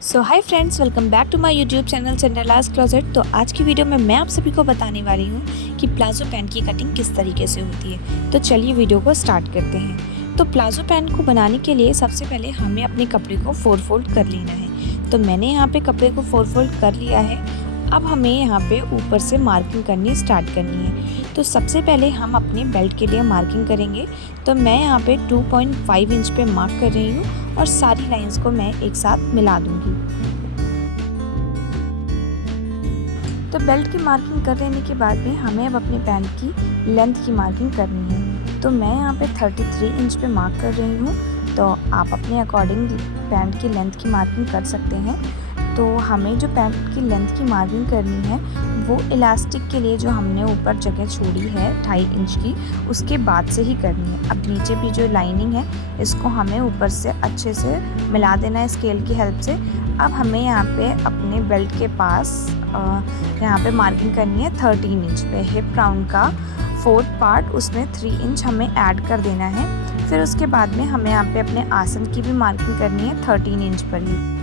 So hi friends, welcome back to my YouTube channel Cinderella's closet. तो आज की video में मैं आप सभी को बताने वाली हूँ कि प्लाजो पैंट की कटिंग किस तरीके से होती है। तो चलिए वीडियो को स्टार्ट करते हैं। तो प्लाजो पैंट को बनाने के लिए सबसे पहले हमें अपने कपड़े को 4 फोल्ड कर लेना है। तो मैंने यहाँ पे कपड़े को 4 फोल्ड कर लिया है। अब हमें यहाँ पे ऊपर से मार्किंग करनी स्टार्ट करनी है। तो सबसे पहले हम अपने बेल्ट के लिए मार्किंग करेंगे। तो मैं यहाँ पे 2.5 इंच पे मार्क कर रही हूँ और सारी लाइंस को मैं एक साथ मिला दूँगी। तो बेल्ट की मार्किंग कर लेने के बाद में हमें अब अपने पैंट की लेंथ की मार्किंग करनी है। तो मैं यहाँ पे 33 इंच पे मार्क कर रही हूँ। तो आप अपने अकॉर्डिंग पैंट की लेंथ की मार्किंग कर सकते हैं। तो हमें जो पैंट की लेंथ की मार्किंग करनी है वो इलास्टिक के लिए जो हमने ऊपर जगह छोड़ी है 2.5 इंच की, उसके बाद से ही करनी है। अब नीचे भी जो लाइनिंग है इसको हमें ऊपर से अच्छे से मिला देना है स्केल की हेल्प से। अब हमें यहाँ पे अपने बेल्ट के पास यहाँ पे मार्किंग करनी है 13 इंच पे। हिप राउंड का 4th पार्ट उसमें 3 इंच हमें ऐड कर देना है। फिर उसके बाद में हमें यहाँ पे अपने आसन की भी मार्किंग करनी है 13 इंच पर ही।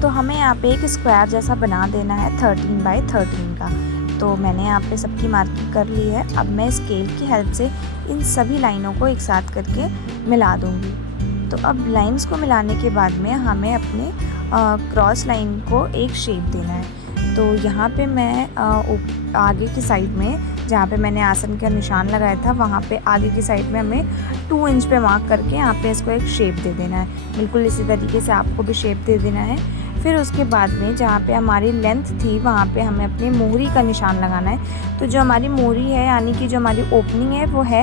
तो हमें यहाँ पे एक स्क्वायर जैसा बना देना है 13 बाय 13 का। तो मैंने यहाँ पे सबकी मार्किंग कर ली है। अब मैं स्केल की हेल्प से इन सभी लाइनों को एक साथ करके मिला दूँगी। तो अब लाइंस को मिलाने के बाद में हमें अपने क्रॉस लाइन को एक शेप देना है। तो यहाँ पे मैं आगे की साइड में जहाँ पे मैंने आसन का निशान लगाया था वहाँ पे आगे की साइड में हमें 2 इंच पे मार्क करके यहाँ पे इसको एक शेप दे देना है। बिल्कुल इसी तरीके से आपको भी शेप दे देना है। फिर उसके बाद में जहाँ पे हमारी लेंथ थी वहाँ पे हमें अपनी मोहरी का निशान लगाना है। तो जो हमारी मोहरी है यानी कि जो हमारी ओपनिंग है वो है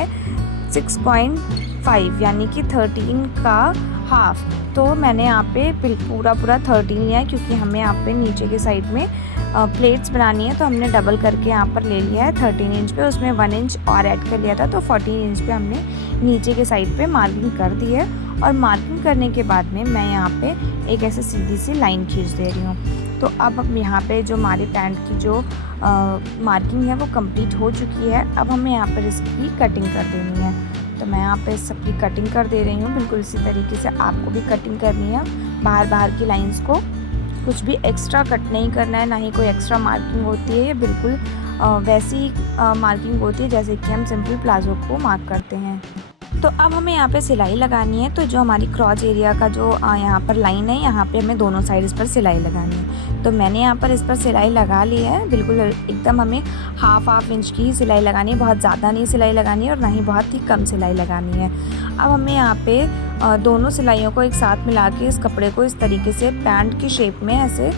6.5 यानी कि 13 का हाफ। तो मैंने यहाँ पे पूरा 13 लिया है क्योंकि हमें यहाँ पे नीचे के साइड में प्लेट्स बनानी है। तो हमने डबल करके यहाँ पर ले लिया है 13 इंच पे, उसमें 1 इंच और ऐड कर लिया था। तो 14 इंच पे हमने नीचे के साइड पे मार्किंग कर दी है। और मार्किंग करने के बाद में मैं यहाँ पे एक ऐसे सीधी सी लाइन खींच दे रही हूँ। तो अब यहाँ पे जो हमारी पैंट की जो मार्किंग है वो कंप्लीट हो चुकी है। अब हमें यहाँ पर इसकी कटिंग कर देनी है। तो मैं यहाँ पे सबकी कटिंग कर दे रही हूँ। बिल्कुल इसी तरीके से आपको भी कटिंग करनी है। बाहर की लाइंस को कुछ भी एक्स्ट्रा कट नहीं करना है, ना ही कोई एक्स्ट्रा मार्किंग होती है। ये बिल्कुल वैसी मार्किंग होती है जैसे कि हम सिंपल प्लाजो को मार्क करते हैं। तो अब हमें यहाँ पे सिलाई लगानी है। तो जो हमारी क्रॉच एरिया का जो यहाँ पर लाइन है यहाँ पे हमें दोनों साइड इस पर सिलाई लगानी है। तो मैंने यहाँ पर इस पर सिलाई लगा ली है। बिल्कुल एकदम हमें हाफ इंच की सिलाई लगानी है, बहुत ज़्यादा नहीं सिलाई लगानी है और ना ही बहुत ही कम सिलाई लगानी है। अब हमें यहाँ पे दोनों सिलाइयों को एक साथ मिला के इस कपड़े को इस तरीके से पैंट की शेप में ऐसे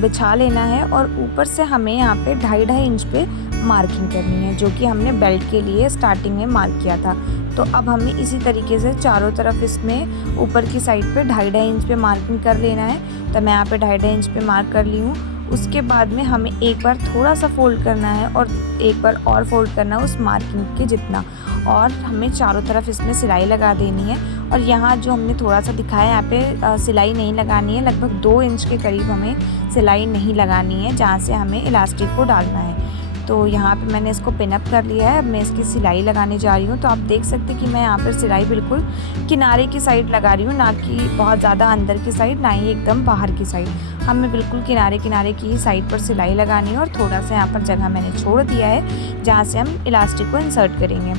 बिछा लेना है। और ऊपर से हमें यहाँ पे 2.5 इंच पे मार्किंग करनी है जो कि हमने बेल्ट के लिए स्टार्टिंग में मार्क किया था। तो अब हमें इसी तरीके से चारों तरफ इसमें ऊपर की साइड पे 2.5 इंच पे मार्किंग कर लेना है। तो मैं यहाँ पे 2.5 इंच पे मार्क कर ली हूँ। उसके बाद में हमें एक बार थोड़ा सा फोल्ड करना है और एक बार और फोल्ड करना है उस मार्किंग के जितना। और हमें चारों तरफ इसमें सिलाई लगा देनी है। और यहाँ जो हमने थोड़ा सा दिखाया यहाँ पे सिलाई नहीं लगानी है। लगभग 2 इंच के करीब हमें सिलाई नहीं लगानी है जहाँ से हमें इलास्टिक को डालना है। तो यहाँ पे मैंने इसको पिन अप कर लिया है। अब मैं इसकी सिलाई लगाने जा रही हूँ। तो आप देख सकते हैं कि मैं यहाँ पर सिलाई बिल्कुल किनारे की साइड लगा रही हूँ, ना कि बहुत ज़्यादा अंदर की साइड, ना ही एकदम बाहर की साइड। हमें बिल्कुल किनारे की ही साइड पर सिलाई लगानी है। और थोड़ा सा यहाँ पर जगह मैंने छोड़ दिया है जहाँ से हम इलास्टिक को इंसर्ट करेंगे।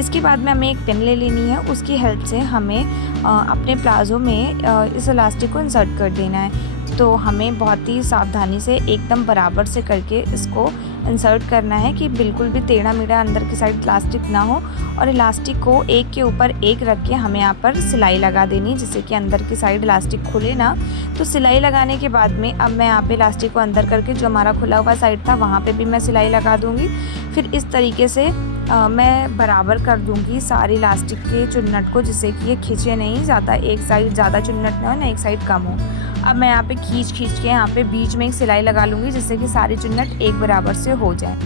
इसके बाद में हमें एक पिन ले लेनी है, उसकी हेल्प से हमें अपने प्लाजो में इस इलास्टिक को इंसर्ट कर देना है। तो हमें बहुत ही सावधानी से एकदम बराबर से करके इसको इंसर्ट करना है कि बिल्कुल भी टेढ़ा मेढ़ा अंदर की साइड इलास्टिक ना हो। और इलास्टिक को एक के ऊपर एक रख के हमें यहाँ पर सिलाई लगा देनी है जिससे कि अंदर की साइड इलास्टिक खुले ना। तो सिलाई लगाने के बाद में अब मैं यहाँ पे इलास्टिक को अंदर करके जो हमारा खुला हुआ साइड था वहाँ पे भी मैं सिलाई लगा दूँगी। फिर इस तरीके से मैं बराबर कर दूँगी सारी इलास्टिक के चुन्नट को जिससे कि ये खींचे नहीं ज़्यादा, एक साइड ज़्यादा चुन्नट ना हो ना एक साइड कम हो। अब मैं यहाँ पे खींच के यहाँ पे बीच में एक सिलाई लगा लूँगी जिससे कि सारी चुन्नट एक बराबर से हो जाए।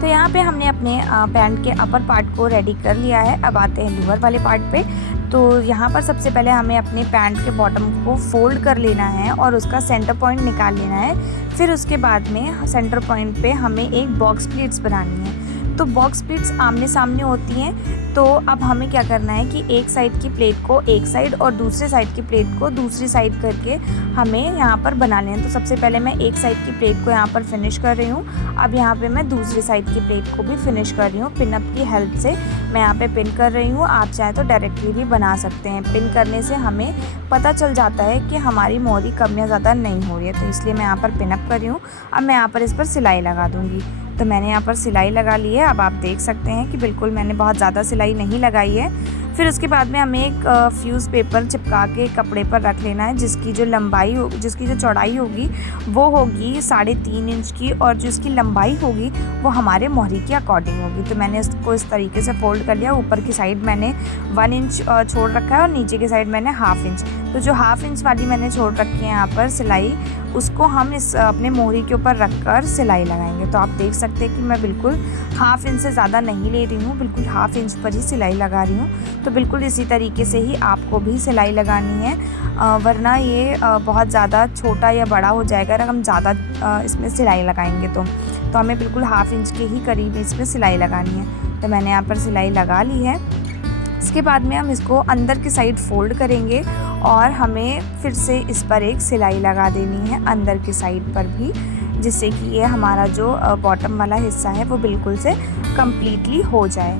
तो यहाँ पे हमने अपने पैंट के अपर पार्ट को रेडी कर लिया है। अब आते हैं लोअर वाले पार्ट पे। तो यहाँ पर सबसे पहले हमें अपने पैंट के बॉटम को फोल्ड कर लेना है और उसका सेंटर पॉइंट निकाल लेना है। फिर उसके बाद में सेंटर पॉइंट पे हमें एक बॉक्स प्लीट्स बनानी है। तो बॉक्स प्लेट्स आमने सामने होती हैं। तो अब हमें क्या करना है कि एक साइड की प्लेट को एक साइड और दूसरे साइड की प्लेट को दूसरी साइड करके हमें यहाँ पर बना लेना है। तो सबसे पहले मैं एक साइड की प्लेट को यहाँ पर फिनिश कर रही हूँ। अब यहाँ पे मैं दूसरी साइड की प्लेट को भी फिनिश कर रही हूँ। पिन अप की हेल्प से मैं यहाँ पे पिन कर रही हूँ। आप चाहें तो डायरेक्टली भी बना सकते हैं। पिन करने से हमें पता चल जाता है कि हमारी मोहरी कम या ज़्यादा नहीं हो रही है, तो इसलिए मैं यहाँ पर पिन अप कर रही हूँ। अब मैं यहाँ पर इस पर सिलाई लगा दूँगी। तो मैंने यहाँ पर सिलाई लगा ली है। अब आप देख सकते हैं कि बिल्कुल मैंने बहुत ज़्यादा सिलाई नहीं लगाई है। फिर उसके बाद में हमें एक फ्यूज़ पेपर चिपका के कपड़े पर रख लेना है, जिसकी जो लंबाई हो, जिसकी जो चौड़ाई होगी वो होगी 3.5 इंच की, और जिसकी लंबाई होगी वो हमारे मोहरी के अकॉर्डिंग होगी। तो मैंने इसको इस तरीके से फोल्ड कर लिया। ऊपर की साइड मैंने 1 इंच छोड़ रखा है और नीचे की साइड मैंने 1/2 इंच। तो जो 1/2 इंच वाली मैंने छोड़ रखी है यहाँ पर सिलाई, उसको हम इस अपने मोहरी के ऊपर रख कर सिलाई लगाएंगे। तो आप देख सकते हैं कि मैं बिल्कुल 1/2 इंच से ज़्यादा नहीं ले रही हूँ, बिल्कुल 1/2 इंच पर ही सिलाई लगा रही हूँ। तो बिल्कुल इसी तरीके से ही आपको भी सिलाई लगानी है, वरना ये बहुत ज़्यादा छोटा या बड़ा हो जाएगा अगर हम ज़्यादा इसमें सिलाई लगाएंगे। तो हमें बिल्कुल 1/2 इंच के ही करीब इसमें सिलाई लगानी है। तो मैंने यहाँ पर सिलाई लगा ली है। इसके बाद में हम इसको अंदर की साइड फोल्ड करेंगे और हमें फिर से इस पर एक सिलाई लगा देनी है अंदर की साइड पर भी, जिससे कि ये हमारा जो बॉटम वाला हिस्सा है वो बिल्कुल से कम्प्लीटली हो जाए।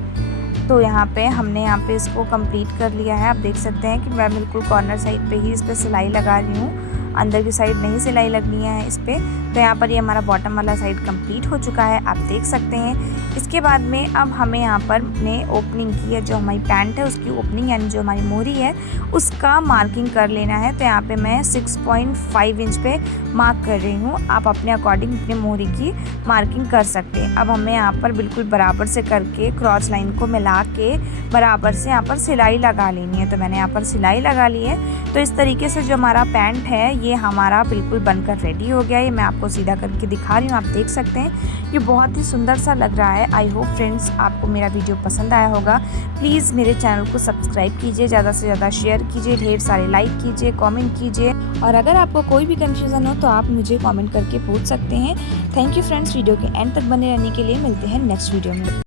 तो यहाँ पे हमने इसको कंप्लीट कर लिया है। आप देख सकते हैं कि मैं बिल्कुल कॉर्नर साइड पे ही इस पर सिलाई लगा रही हूँ, अंदर की साइड नहीं सिलाई लगनी है इस पर। तो यहाँ पर ये हमारा बॉटम वाला साइड कंप्लीट हो चुका है, आप देख सकते हैं। इसके बाद में अब हमें यहाँ पर ने ओपनिंग की है, जो हमारी पैंट है उसकी ओपनिंग यानी जो हमारी मोहरी है उसका मार्किंग कर लेना है। तो यहाँ पे मैं 6.5 इंच पे मार्क कर रही हूँ। आप अपने अकॉर्डिंग अपने मोहरी की मार्किंग कर सकते हैं। अब हमें यहाँ पर बिल्कुल बराबर से करके क्रॉस लाइन को मिला के बराबर से यहाँ पर सिलाई लगा लेनी है। तो मैंने यहाँ पर सिलाई लगा ली है। तो इस तरीके से जो हमारा पैंट है ये हमारा बिल्कुल बनकर रेडी हो गया है। ये मैं आपको सीधा करके दिखा रही हूँ, आप देख सकते हैं ये बहुत ही सुंदर सा लग रहा है। आई होप फ्रेंड्स आपको मेरा वीडियो पसंद आया होगा। प्लीज़ मेरे चैनल को सब्सक्राइब कीजिए, ज़्यादा से ज़्यादा शेयर कीजिए, ढेर सारे लाइक कीजिए, कमेंट कीजिए, और अगर आपको कोई भी कन्फ्यूज़न हो तो आप मुझे कमेंट करके पूछ सकते हैं। थैंक यू फ्रेंड्स, वीडियो के एंड तक बने रहने के लिए। मिलते हैं नेक्स्ट वीडियो में।